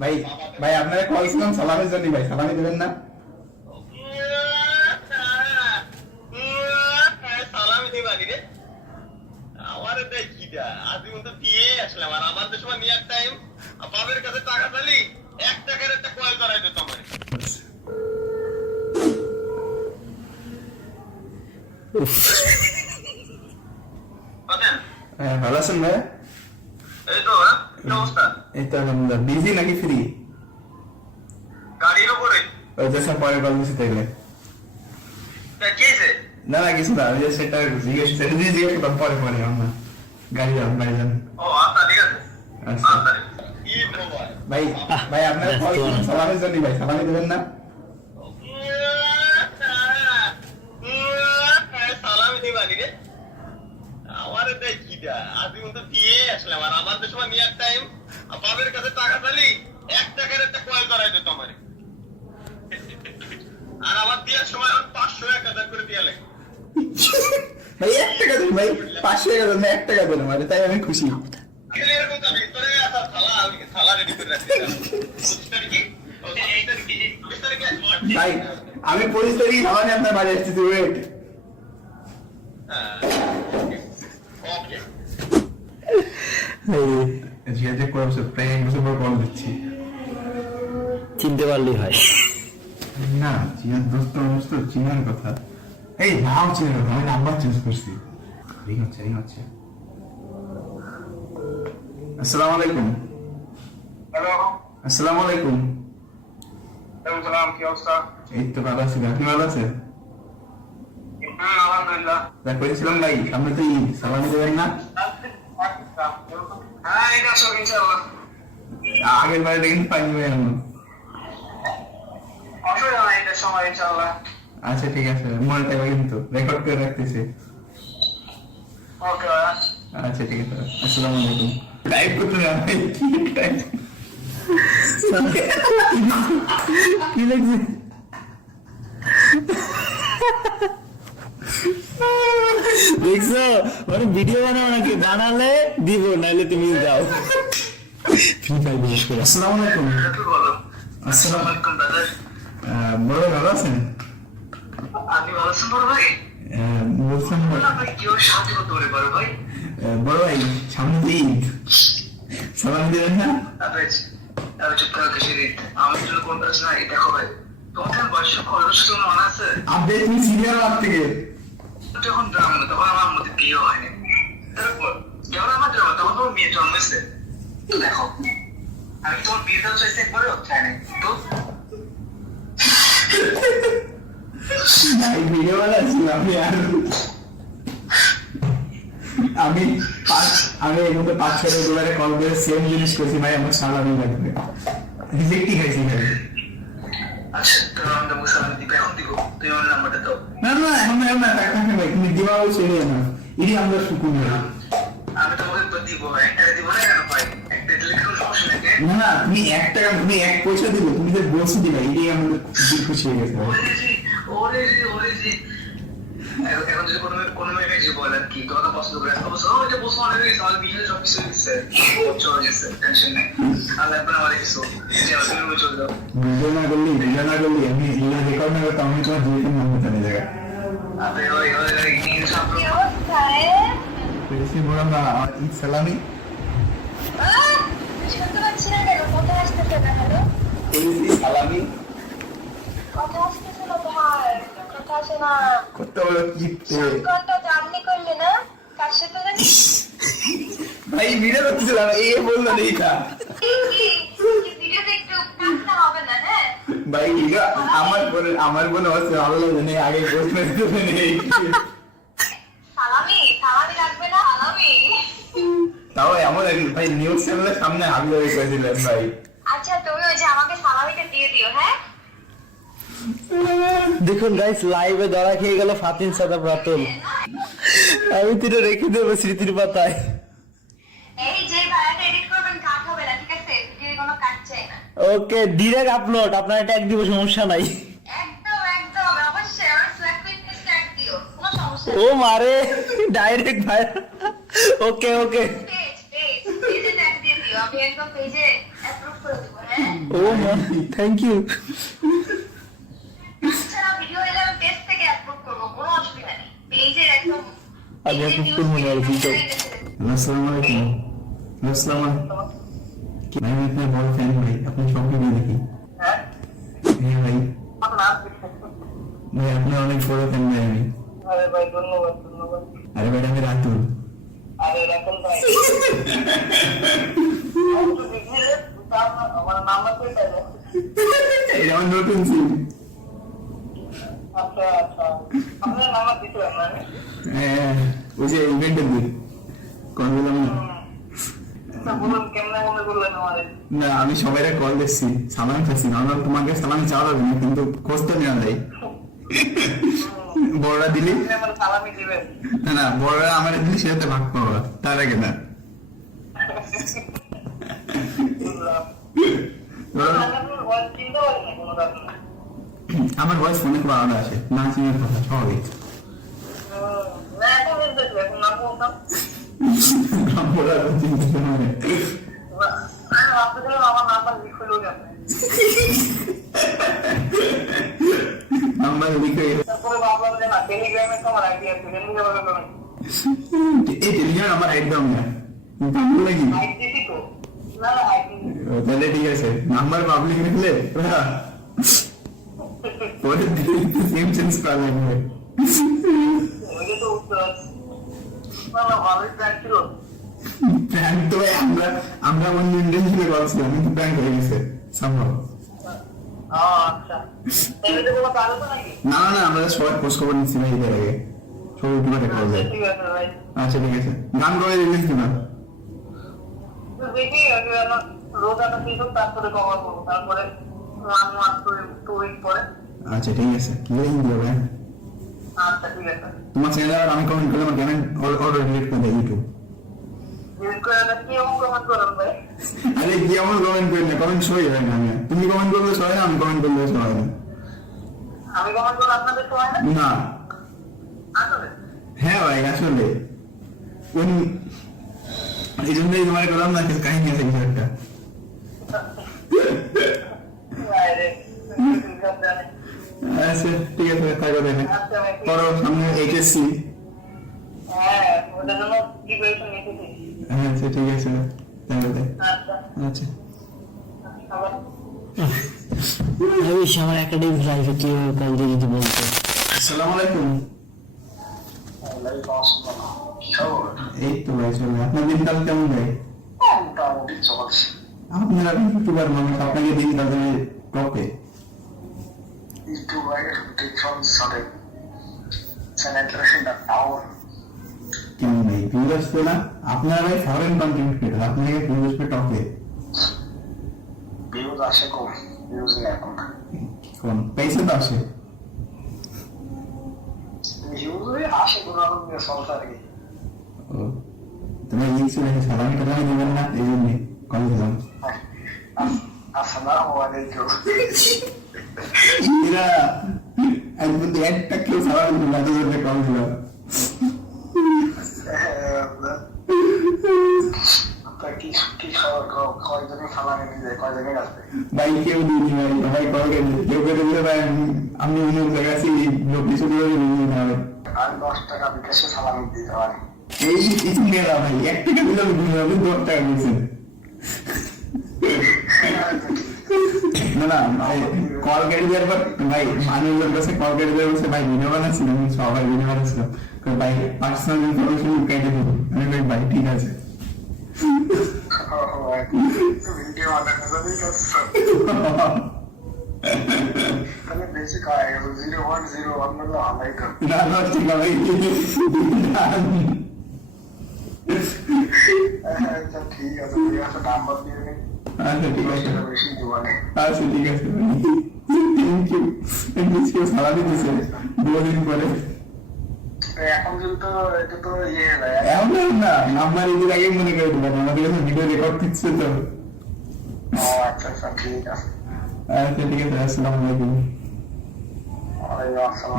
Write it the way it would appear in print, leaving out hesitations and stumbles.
ভাই ভাই আপনারা কল ছিলাম সালামের জন্য, ভাই সালামি দেবেন না? সালামি দিবানি রে আমার দেখিটা আজই মতো দিয়ে আসলাম। আর আমার তো সময় নিয়ার টাইম বাবার কাছে টাকা চালি 1 টাকার একটা কয়েল করাই দিত আমার। ভালো আছেন ভাই? এই তো কি অবস্থা? এই তো আলহামদুলিল্লাহ। বিজি নাকি ফ্রি? গাড়ির উপরে ওই যে স্যার পরে কল দিচ্ছি তাইলে। কি হয়েছে? না না কিছু না, ওই যে সেটা জিজ্ঞেস করতাম পরে পরে আমরা গাড়ি যান বাড়ি যান। ও আচ্ছা ঠিক আছে। আচ্ছা আচ্ছা কি মোবাইল ভাই ভাই আপনারা কল ছিলাম সালামের জন্য, ভাই সালামি দেবেন না? সালামি দিবানি রে আমার দেখিটা আজই মতো দিয়ে আসলাম। আর আমার তো সময় নিয়ার টাইম বাবার কাছে টাকা চালি 1 টাকার একটা কয়েল করাই দিত আমার। আর আমার দেওয়ার সময় 500-1000 করে দিয়া লাগে। ভাই 1 টাকা দেন ভাই, 500 টাকা দেন, 1 টাকা দেন মানে, তাই আমি খুশি। এরকম তো ভিতরে একটা থালা রেডি করে রাখছি। ভাই আমি 25 তারিখ সকালে আপনার বাড়ি আসতেছি, ওয়েট। ওকে যে করে প্রায় 1 বছর পর কল দিচ্ছি। চিনতে পারলেই হয়। না চিনার দোস্ত দোস্ত চিনার কথা, এই নাম চিনার কথা, আমি নাম্বার চেঞ্জ করছি। রিং হচ্ছে। আসসালামু আলাইকুম। হ্যালো আসসালামু আলাইকুম। সালাম কি অবস্থা? এই তো ভালো আছি, আপনি ভালো আছেন? আলহামদুলিল্লাহ। দেখ করেছিলাম ভাই, সামনে তো ঈদ, সালামি দেবেন না? হ্যাঁ এটা সব ইনশাআল্লাহ। আগের বারে দেখেন পাইনি ভাই এমন। অসুবিধা নাই, এটা সময় ইনশাআল্লাহ। আচ্ছা ঠিক আছে, মনে থাকবে কিন্তু, রেকর্ড করে রাখতেছি। ওকে আচ্ছা ঠিক আছে, আসসালামু আলাইকুম। টাইপ করতে না ভাই, কি টাইপ কি লাগছে? দেখছো মানে ভিডিও বানাও নাকি? বানালে দিব, নাইলে তুমি যাও। ফ্রি ফায়ার বিশেষ করে। আসসালামু আলাইকুম। কি বলো? আসসালামু আলাইকুম ব্রাদার। বড় ভাই ভালো আছেন? আপনি ভালো আছেন বড় ভাই? বলছেন আপনাকে কেউ সাহায্য করতে পারে বড় ভাই? বড় ভাই সামনে তো ঈদ, সালামি দেবেন না? আমি চুপ করে কিসের ঈদ? আমার জন্য কোন কাজ নাই। দেখো ভাই তোমার বয়স খরচ তো মনে আছে? আপডেট তুমি সিনিয়র লাভ থেকে যখন জন্ম তখন আমার মধ্যে বিয়ে হয়নি। তারপর যখন আমার জন্ম তখন তোমার মেয়ে জন্মেছে। তো দেখো আমি তোমার বিয়েটাও চাইছি, একবারও চাই নাই। তো ভাই ভিডিও বানাচ্ছি আমি, আর আমি এর মধ্যে 5-6 ডলারে কল করে সেম জিনিস করছি, ভাই আমার সালামি লাগবে, রিজেক্টই খাইছি ভাই। আচ্ছা তোর নামটা মুসাফির দিবে, এখন দিব। তুমি আমার নাম্বারটা দাও। না না এখন না থাকে ভাই, তুমি দিবাও ছেড়ে না, এটি আমরা সুকুন ভাই। আমি তোমাকে তো দিব ভাই, একটা দিব না কেন ভাই? একটা দিলে কোনো সমস্যা নেই। না তুমি 1 টাকা, তুমি 1 পয়সা দিবে, তুমি যে বলছি দিবা, এটাই আমাদের দিল খুশি হয়ে গেছে ভাই। ওরে জি এখন যদি কোনো মেয়ে যে বলেন কি তোমাকে পছন্দ করে, অবশ্য ওইটা পছন্দ অনেক হয়েছে, আমার বিয়ে সব কিছু দিচ্ছে, চলে গেছে, টেনশন নেই। আল্লাহ আপনার আমার কিছু যে তুমি চলে যাও। ভিডিও না করলি আমি রেকর্ড না করতাম, আমি তোমার দুই তিন নম্বর জানি জায়গা আপনি ওই পেরেছি বড় না ঈদ সালামি শুনতে পাচ্ছি না কেন? কথা আসতেছে না। হ্যালো, পেরেছি সালামি কথা আসতেছে না ভাই, কথা আসে না। করতে বলো কি ঘন্টা জার্নি করলে না? কার সাথে জানি? ভাই ভিডিও করতেছিলাম, বললো না এটা ভিডিওতে একটু কাটতে হবে না? হ্যাঁ ভাই ভিডিও আমার বোন হচ্ছে ভালো লাগে না, আগে বলতে নেই সালামি রাখবে না? সালামি তাও এমন ভাই নিউজ চ্যানেলের সামনে হাবি হয়ে করেছিলেন ভাই। আচ্ছা তুমি ওই যে আমাকে সালামিটা দিয়ে দিও। হ্যাঁ দেখুন গাইস, লাইভে ধরা খেয়ে গেল ফাতিন সাদা রাতুল। আমি তো রেখে দেবো স্মৃতির পাতায়। এই যে ভাইয়াটা এডিট করবেন, কাট হবে না, ঠিক আছে? ভিডিও কোনো কাট চাই না। ওকে, ডিরেক্ট আপলোড, আপনার ট্যাগ দিব, সমস্যা নাই। একদম অবশ্যই আমার ফ্ল্যাগ পেজে ট্যাগ দিও, কোনো সমস্যা ও মারে ডাইরেক্ট ভাই। ওকে পেজে ট্যাগ দিয়ে দিও, আমি একদম পেজে অ্যাপ্রুভ করে দেবো। ও মা থ্যাংক ইউ। আচ্ছা ভিডিও এলে আমি পেজ থেকে আপলোড করবো, কোনো অসুবিধা নেই। পেজের একদম আমি আপলোড করবো না আর ভিডিও। আসসালামু আলাইকুম। আসসালামু আলাইকুম। ভাই আমি আপনার বড় ফ্যান ভাই, আপনি সব ভিডিও দেখি। হ্যাঁ হ্যাঁ ভাই, আপনার নাম কি? ভাই আপনার অনেক বড় ফ্যান ভাই আমি। আরে ভাই ধন্যবাদ ধন্যবাদ। আরে ভাই আমি রাতুল। আরে রাখুন ভাই আমি তো দেখি রে, আমার নাম্বার তো এটা না। এটা আমার নতুন সিম। আচ্ছা আচ্ছা আপনার নাম্বার দিতে পারেন না? হ্যাঁ ওই যে ইভেন্টের দিন কল দিলাম না। আচ্ছা বলুন কেমনে মনে করলেন আমারে? না আমি সবাইকে কল দিচ্ছি, সালাম চাচ্ছি না, আমার তোমাকে সালাম চাওয়া যাবে না, কিন্তু খোঁজ তো নেওয়া যায়। বড়রা দিলি আপনি আমার সালামি দিবেন। না না, বড়রা আমার দিলি সেটাতে ভাগ পাওয়া, তার আগে না। বুঝলাম। বড়রা- আপনার ভয়েস চিনতে পারেন না কোনো কারণে? আমার বয়স ফোনে খুব আলাদা আসে, না চিনের কথা স্বাভাবিক। না এখন বুঝতেছি, এখন নাম বলতাম। বড়রা তো চিনতে পারে না। আমি ভাবতেছিলাম আমার নাম্বার লিখ হইলো কেমনে। নাম্বার লিখে তারপরে ভাবলাম যে না টেলিগ্রামে তো আমার আইডিয়া আছে, টেলিগ্রামে করেন। এই টেলিগ্রাম আমার আইডি দাও না, পাবলিক নাকি? আইডিসি তো না না আইডিসি। ও, তাহলে ঠিক আছে, নাম্বার পাবলিক রাখলে পরে সিম চেঞ্জ করা লাগবে। ওইটা তো উত্তর আছে। না না ভালোই প্ল্যান ছিল। প্র্যাঙ্ক তো ভাই আমরা অন্য ইন্ডাস্ট্রিতে করছিলাম, কিন্তু প্র্যাঙ্ক হয়ে গেছে সম্ভব। আচ্ছা এমনিতে কোনো কাজ আছে নাকি? না না, আমরা সবাই খোঁজ খবর নিচ্ছি ভাই এদের আগে, সবাই উঠে কল আচ্ছা দেয়। ঠিক আছে ভাই। আচ্ছা ঠিক আছে, গান করে রিলিজ দিবা? তো দেখি আগে আমার রোজাটা শেষ হোক, তারপরে কভার করবো, তারপরে 1 month to 2 week পরে। আচ্ছা ঠিক আছে, লিঙ্ক দিও ভাই। আচ্ছা ঠিক আছে। তোমার চ্যানেল আর আমি কমেন্ট করলে আমার চ্যানেল অর্ডার ডিলিট করে দেয় ইউটিউব। ডিলিট করে দেন, কি এমন কমেন্ট করেন ভাই? আরে কি এমন কমেন্ট করি না, কমেন্ট সই হয় না। তুমি কমেন্ট করলে সই না, আমি কমেন্ট করলে সই না। আমি কমেন্ট করলে আপনাদের সময় না? না আসলে হ্যাঁ ভাই আসলে এই জন্যই তোমার করলাম না, কিছু কাহিনী আছে কিছু একটা। বাইরে সব জানে। আচ্ছা ঠিক আছে, থাকো দেখে আচ্ছা ভাই ঠিক করো, আছে। সামনে এইচএসসি। হ্যাঁ ওটার জন্য প্রিপারেশন নিতেছি। আচ্ছা ঠিক আছে, তাহলে আচ্ছা আচ্ছা। আবার ভাবিস আমার একাডেমিক লাইফে কি কল দিয়ে যদি বলতো। আসসালামু আলাইকুম। ওয়ালাইকুম আসসালাম। কি খবর? এই তো ভাই চলে, আপনার দিনকাল কেমন ভাই? মোটামুটি চলছে। আপনারা ইউটিউবার মানুষ, আপনাকে দিনকাল টপে ইউটিউবার টেকফোন সাথে স্যানিটেশন টাওয়ার কেমন ভাই? ভিউজ আসছে না? আপনারা ভাই ফরেন কন্টেন্ট ক্রিয়েটর, আপনাকে ভিউজ আসবে টপে। ভিউজ আসে কম, ভিউজ নেই এখন। কোন পয়সা তো আসে? ভিউজ আসে কোনো রকম দিয়ে চলছে আর কি। ও তোমার লিঙ্ক ছিল, সালামি টালামি দেবেন না, এই জন্যে কল দিলাম। আসসালামু আলাইকুম। এরা একদম একটা কেউ সালামি দিল না, এই জন্য কল দিলাম। তা কি কি খবর? কয়জনে সালামি নিয়ে কয়জনে আসবে? ভাই কেউ দিইনি ভাই, সবাই কল করে কেউ করে দিলে ভাই আমি অন্য জায়গায় আছি, লোক কিছু দিয়ে দিই না ভাই। আর 10 টাকা বিকাশে সালামি দিতে পারি। এই কিছু নিয়ে না ভাই, 1 টাকা দিলে আমি দিই না, আপনি 10 টাকা দিয়েছেন। না না ভাই, কল কেটে দেওয়ার পর ভাই মানুষের কাছে কল কেটে দেওয়ার বলছে ভাই ভিডিও বানাচ্ছিলাম, সবাই ভিডিও বানাচ্ছিলাম, ভাই পার্সোনাল ইনফরমেশন কেটে দিন। আমি ভাই ঠিক আছে। ভিডিও বানানো যাবে কাছে তাহলে বেশি খাওয়া গেল। 0101 বললো হালাই তো। না না ঠিক আছে ভাই। আচ্ছা ঠিক আছে, ঠিক আছে, নাম্বার দিয়ে নিন। আচ্ছা ঠিক আছে, বেশি দোকানে। আচ্ছা ঠিক আছে, থ্যাংক ইউ। কেউ সালামি দিচ্ছে 2 দিন পরে। এখন কিন্তু এটা তো ইয়ে এমন না, নাম্বার এদিকে আগে মনে করে দিলাম, আমাদের কাছে ভিডিও রেকর্ড দিচ্ছে তো। ও আচ্ছা আচ্ছা ঠিক আছে। আচ্ছা ঠিক আছে, আসসালামু আলাইকুম। ওয়ালাইকুম আসসালাম।